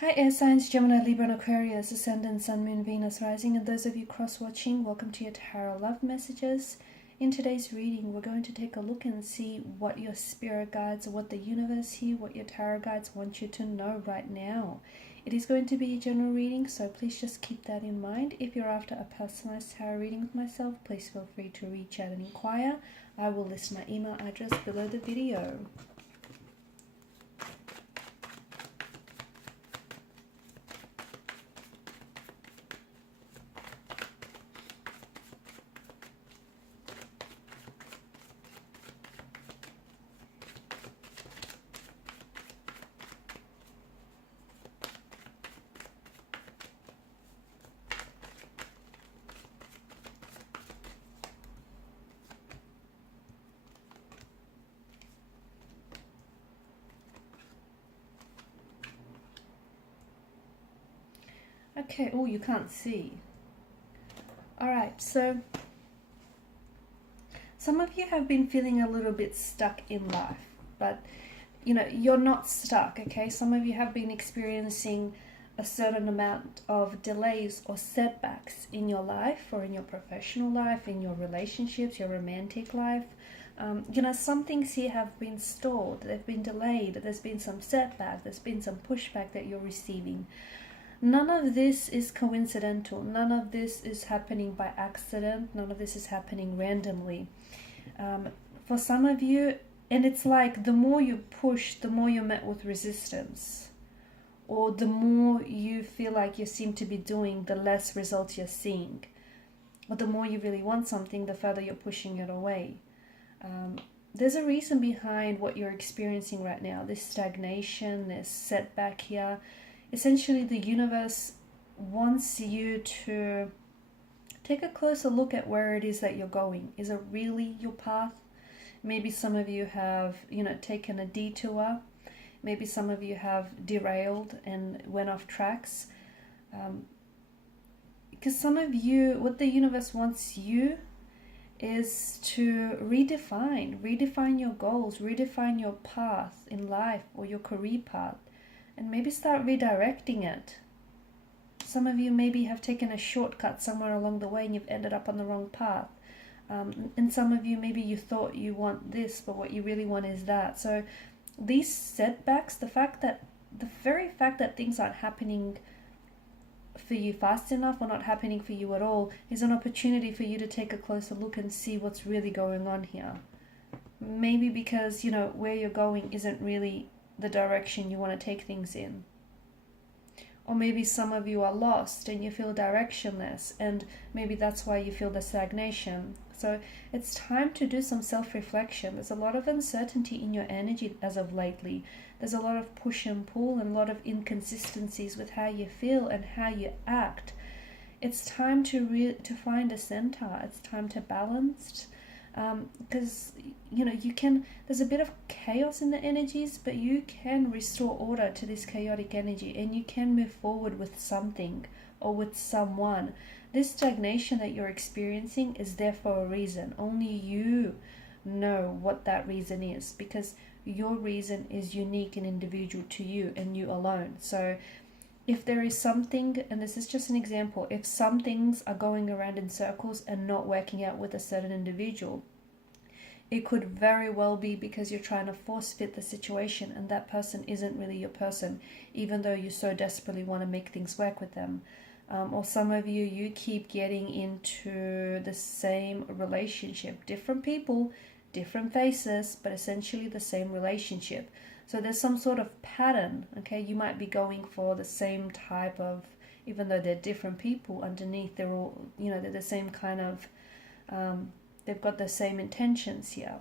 Hi air signs, Gemini, Libra and Aquarius, Ascendant, Sun, Moon, Venus, Rising, and those of you cross-watching, welcome to your Tarot Love Messages. In today's reading, we're going to take a look and see what your spirit guides, what the universe here, what your tarot guides want you to know right now. It is going to be a general reading, so please just keep that in mind. If you're after a personalized tarot reading with myself, please feel free to reach out and inquire. I will list my email address below the video. Okay, oh, you can't see. Alright, so some of you have been feeling a little bit stuck in life, but you're not stuck, okay? Some of you have been experiencing a certain amount of delays or setbacks in your life or in your professional life, in your relationships, your romantic life. Some things here have been stalled, they've been delayed, there's been some setback, there's been some pushback that you're receiving. None of this is coincidental. None of this is happening by accident. None of this is happening randomly. For some of you, and it's like the more you push, the more you're met with resistance. Or the more you feel like you seem to be doing, the less results you're seeing. Or the more you really want something, the further you're pushing it away. There's a reason behind what you're experiencing right now. This stagnation, this setback here. Essentially, the universe wants you to take a closer look at where it is that you're going. Is it really your path? Maybe some of you have, taken a detour. Maybe some of you have derailed and went off tracks. Because some of you, what the universe wants you is to redefine your goals, redefine your path in life or your career path. And maybe start redirecting it. Some of you maybe have taken a shortcut somewhere along the way and you've ended up on the wrong path. And some of you, maybe you thought you want this, but what you really want is that. So these setbacks, the very fact that things aren't happening for you fast enough or not happening for you at all is an opportunity for you to take a closer look and see what's really going on here. Maybe because, where you're going isn't really the direction you want to take things in. Or maybe some of you are lost and you feel directionless, and maybe that's why you feel the stagnation. So it's time to do some self-reflection. There's a lot of uncertainty in your energy as of lately. There's a lot of push and pull and a lot of inconsistencies with how you feel and how you act. It's time to find a center. It's time to balance. Because there's a bit of chaos in the energies, but you can restore order to this chaotic energy and you can move forward with something or with someone. This stagnation that you're experiencing is there for a reason. Only you know what that reason is, because your reason is unique and individual to you and you alone. So if there is something, and this is just an example, if some things are going around in circles and not working out with a certain individual, it could very well be because you're trying to force fit the situation and that person isn't really your person, even though you so desperately want to make things work with them. Or some of you keep getting into the same relationship. Different people, different faces, but essentially the same relationship. So there's some sort of pattern, okay? You might be going for the same type of, even though they're different people, underneath they're all, they're the same kind of, they've got the same intentions here.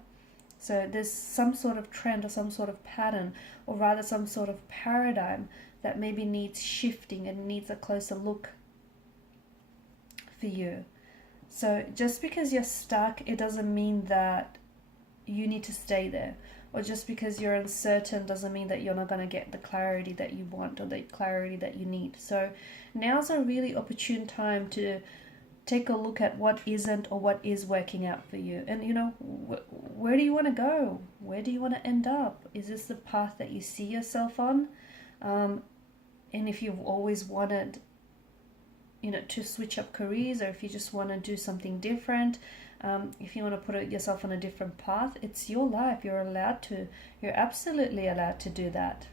So there's some sort of trend or some sort of pattern, or rather some sort of paradigm that maybe needs shifting and needs a closer look for you. So just because you're stuck, it doesn't mean that you need to stay there. Or just because you're uncertain doesn't mean that you're not going to get the clarity that you want or the clarity that you need. So now's a really opportune time to take a look at what isn't or what is working out for you. And where do you want to go? Where do you want to end up? Is this the path that you see yourself on? And if you've always wanted, you know, to switch up careers, or if you just want to do something different, if you want to put yourself on a different path, it's your life. You're allowed to. You're absolutely allowed to do that.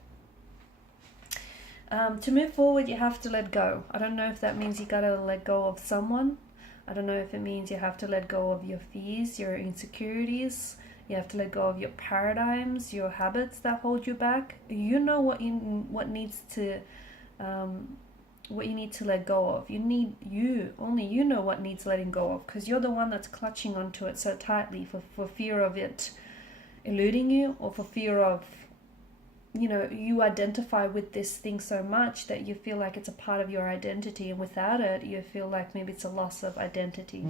To move forward, you have to let go. I don't know if that means you gotta let go of someone. I don't know if it means you have to let go of your fears, your insecurities. You have to let go of your paradigms, your habits that hold you back. You know what needs to, what you need to let go of. Only you know what needs letting go of, because you're the one that's clutching onto it so tightly for fear of it eluding you, or for fear of, you know, you identify with this thing so much that you feel like it's a part of your identity, and without it you feel like maybe it's a loss of identity.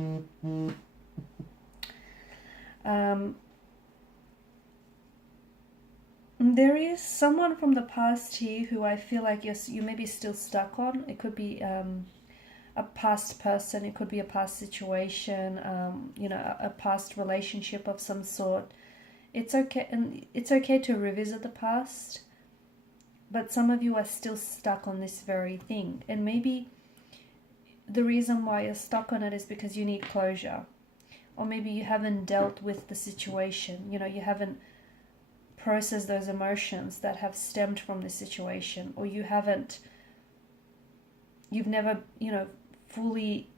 There is someone from the past here who I feel like you may be still stuck on. It could be a past person, it could be a past situation, you know, a past relationship of some sort. It's okay, and it's okay to revisit the past, but some of you are still stuck on this very thing. And maybe the reason why you're stuck on it is because you need closure. Or maybe you haven't dealt with the situation. You know, you haven't processed those emotions that have stemmed from the situation. Or you've never, you know, fully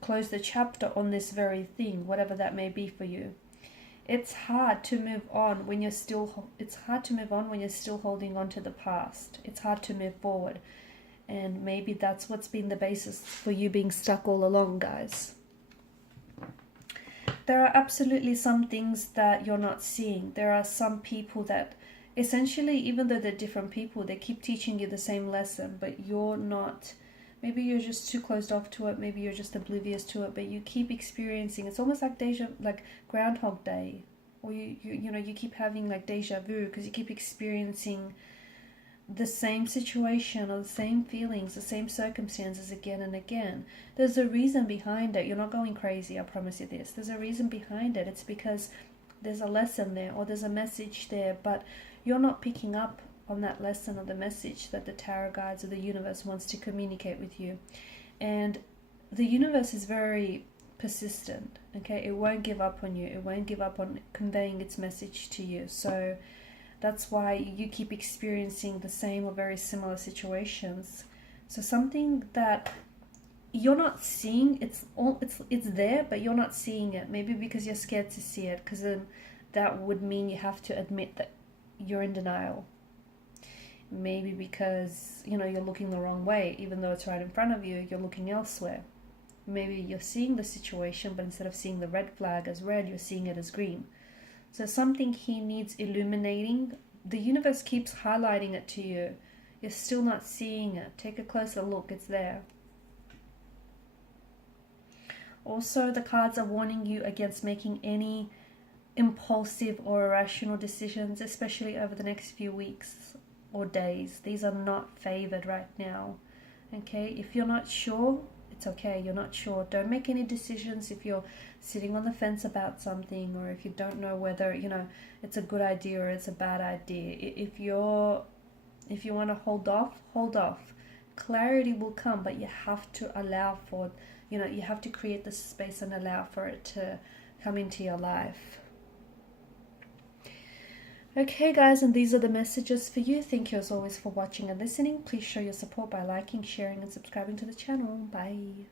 closed the chapter on this very thing, whatever that may be for you. It's hard to move on when you're still holding on to the past. It's hard to move forward. And maybe that's what's been the basis for you being stuck all along, guys. There are absolutely some things that you're not seeing. There are some people that essentially, even though they're different people, they keep teaching you the same lesson, but you're not. Maybe you're just too closed off to it. Maybe you're just oblivious to it, but you keep experiencing. It's almost like Groundhog Day, or you keep having like deja vu, because you keep experiencing the same situation or the same feelings, the same circumstances again and again. There's a reason behind it. You're not going crazy, I promise you this. There's a reason behind it. It's because there's a lesson there, or there's a message there, but you're not picking up on that lesson or the message that the tarot guides or the universe wants to communicate with you. And the universe is very persistent, okay? It won't give up on you. It won't give up on conveying its message to you. So that's why you keep experiencing the same or very similar situations. So something that you're not seeing, it's there, but you're not seeing it. Maybe because you're scared to see it, because then that would mean you have to admit that you're in denial. Maybe because, you know, you're looking the wrong way, even though it's right in front of you, you're looking elsewhere. Maybe you're seeing the situation, but instead of seeing the red flag as red, you're seeing it as green. So something here needs illuminating. The universe keeps highlighting it to you. You're still not seeing it. Take a closer look. It's there. Also, the cards are warning you against making any impulsive or irrational decisions, especially over the next few weeks or days. These are not favored right now. Okay, if you're not sure, it's okay. You're not sure. Don't make any decisions if you're sitting on the fence about something, or if you don't know whether, you know, it's a good idea or it's a bad idea. If you want to hold off, hold off. Clarity will come, but you have to allow for, you know, you have to create the space and allow for it to come into your life. Okay guys, and these are the messages for you. Thank you as always for watching and listening. Please show your support by liking, sharing and subscribing to the channel. Bye.